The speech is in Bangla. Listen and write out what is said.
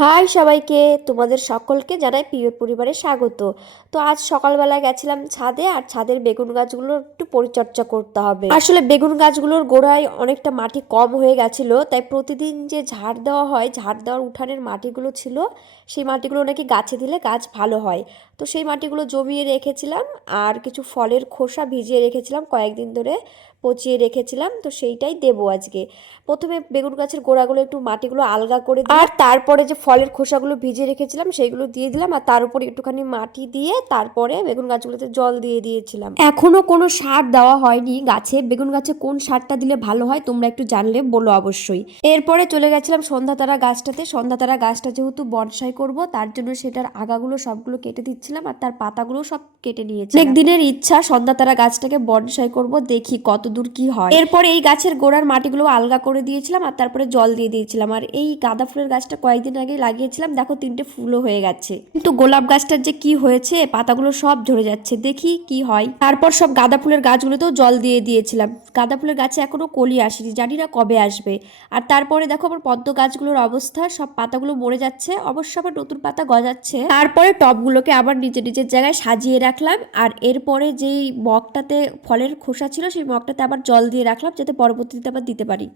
হাই সবাইকে, তোমাদের সকলকে জানাই প্রিয় পরিবারে স্বাগত। তো আজ সকালবেলা গেছিলাম ছাদে, আর ছাদের বেগুন গাছগুলোর একটু পরিচর্যা করতে হবে। আসলে বেগুন গাছগুলোর গোড়ায় অনেকটা মাটি কম হয়ে গেছিল, তাই প্রতিদিন যে ঝাড় দেওয়া হয়, ঝাড় দেওয়ার উঠানের মাটিগুলো ছিল, সেই মাটিগুলো নাকি গাছে দিলে গাছ ভালো হয়। তো সেই মাটিগুলো জমিয়ে রেখেছিলাম, আর কিছু ফলের খোসা ভিজিয়ে রেখেছিলাম, কয়েকদিন ধরে পচিয়ে রেখেছিলাম। তো সেইটাই দেবো আজকে। প্রথমে বেগুন গাছের গোড়াগুলো একটু মাটিগুলো আলগা করে দিই, আর তারপরে যে ফলের খোসাগুলো ভিজিয়ে রেখেছিলাম সেইগুলো দিয়ে দিলাম, আর তার উপরে একটুখানি মাটি দিয়ে তারপরে বেগুন গাছগুলোতে জল দিয়ে দিয়েছিলাম। এখনো কোনো সার দেওয়া হয়নি গাছে। বেগুন গাছে কোন সারটা দিলে ভালো হয় তোমরা একটু জানলে বলো অবশ্যই। এরপরে চলে গেছিলাম সন্ধ্যাতারা গাছটাতে। সন্ধ্যাতারা গাছটা যেহেতু বনসাই করব, তার জন্য সেটার আগাগুলো সবগুলো কেটে দিচ্ছিলাম, আর তার পাতাগুলো সব কেটে নিয়েছি। অনেক দিনের ইচ্ছা সন্ধ্যাতারা গাছটাকে বনসাই করব, দেখি কত দূর কি হয়। এরপরে এই গাছের গোড়ার মাটিগুলো আলগা করে দিয়েছিলাম, আর তারপরে জল দিয়ে দিয়েছিলাম। আর এই গাঁদা ফুলের গাছটা কয়েকদিন আগে লাগিয়েছিলাম, দেখো 3টে ফুলও হয়ে গেছে। কিন্তু গোলাপ গাছটার যে কি হয়েছে, পাতাগুলো সব ঝরে যাচ্ছে, দেখি কি হয়। তারপর সব গাঁদা ফুলের গাছগুলোতেও জল দিয়ে দিয়েছিলাম। গাঁদা ফুলের গাছে এখনো কলি আসেনি, জানি না কবে আসবে। আর তারপরে দেখো আমার পদ্ম গাছগুলোর অবস্থা, সব পাতাগুলো মরে যাচ্ছে, অবশ্য আবার নতুন পাতা গজাচ্ছে। তারপরে টবগুলোকে আবার নিজের নিজের জায়গায় সাজিয়ে রাখলাম, আর এরপরে যেই মগটাতে ফলের খোসা ছিল সেই মগটাতে আবার জল দিয়ে রাখলাম, যাতে পরবর্তীতে আবার দিতে পারি।